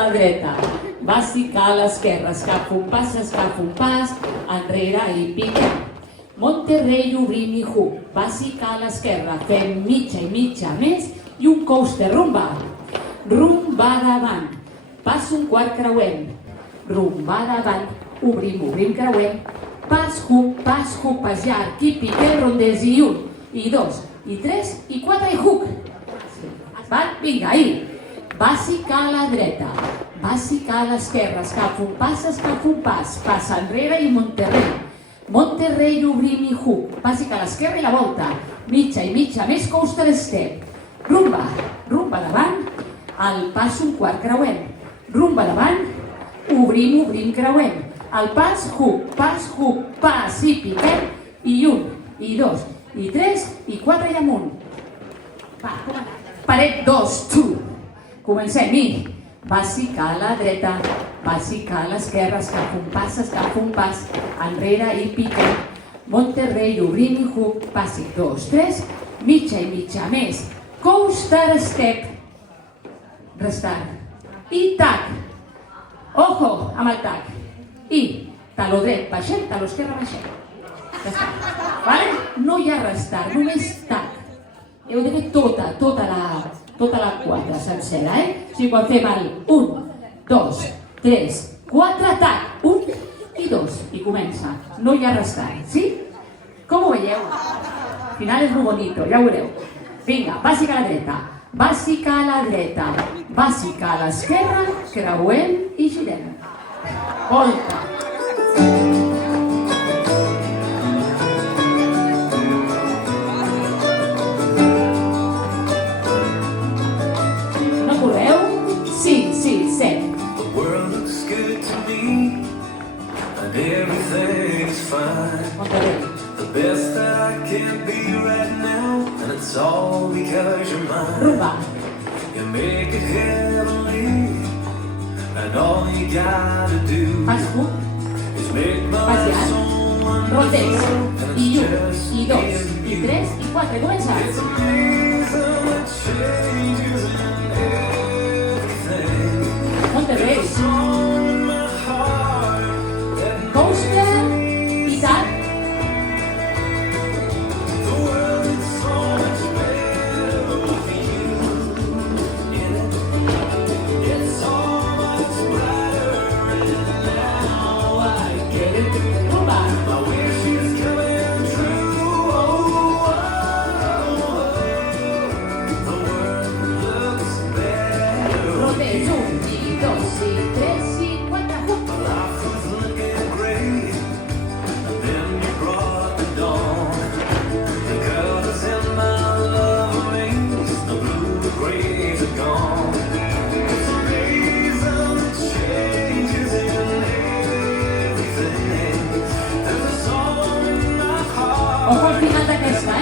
la dreta, bàsica a l'esquerra, escapa un pas, enrere i piquem. Monterrey, obrim i hook, bàsica a l'esquerra, fem mitja i mitja més i un coaster, rumba. Rumba davant, pas un quart, creuem. Rumba davant, obrim, creuem. Pas, hook, pas llarg i piquem, ronders i 1, i 2, i 3, i 4 i hook. Vinga, ahir. Bàsica a la dreta, bàsica a l'esquerra, escapa un pas, passa enrere i Monterrey. Monterrey, obrim i hook, bàsica a l'esquerra i la volta, mitja i mitja més coaster step. Rumba, rumba davant, al pas un quart, creuem. Rumba davant, obrim, creuem. Al pas, hook, pas i piquem, i 1, i 2, i 3, i 4 i amunt. Va, paret 2, 2. Comencem, i bàsica a la dreta, bàsica a l'esquerra, escapa un pas, enrere i piquem. Monterrey, obrim i hook, bàsic 2, 3, mitja i mitja més, coaster step, restart i tac. Ojo amb el tac. I taló dret, baixem, taló esquerre, baixem. Ja està. Vale? No hi ha restart, només tac. Heu de fer tota la quadra sencera, O sigui, quan fem el 1, 2, 3, 4, tac, 1 i 2, i comença. No hi ha restart, sí? Com ho veieu? Al final és molt bonito, ja ho veureu. Vinga, bàsica a la dreta, bàsica a la dreta, bàsica a l'esquerra, creuem i girem. Volta. No correu? 5, 6, 7. The world looks good to me, and everything is fine. The best that I can be right now, and it's all because you're mine. Rumba. You make it heavenly, and all you gotta do Pas hook, is make my pas llarg, soul ronders, wonderful, and i it's 1, just i 2, in i you. 3, i 4, comença. It's amazing the changes in everything. Monterrey, There's a song in my heart that coaster i tac. the world is so much better with you in it. It's so much brighter, and now I get it. Rumba. My wish is coming true. The world looks better. Ronders, 1, i 2, i 3, i 4, hook. Life was looking great, and then you brought the dawn. The colors in my love rings, the blue, the grays are gone. It's amazing the changes in everything. There's a song in my heart. Ojo al final d'aquesta,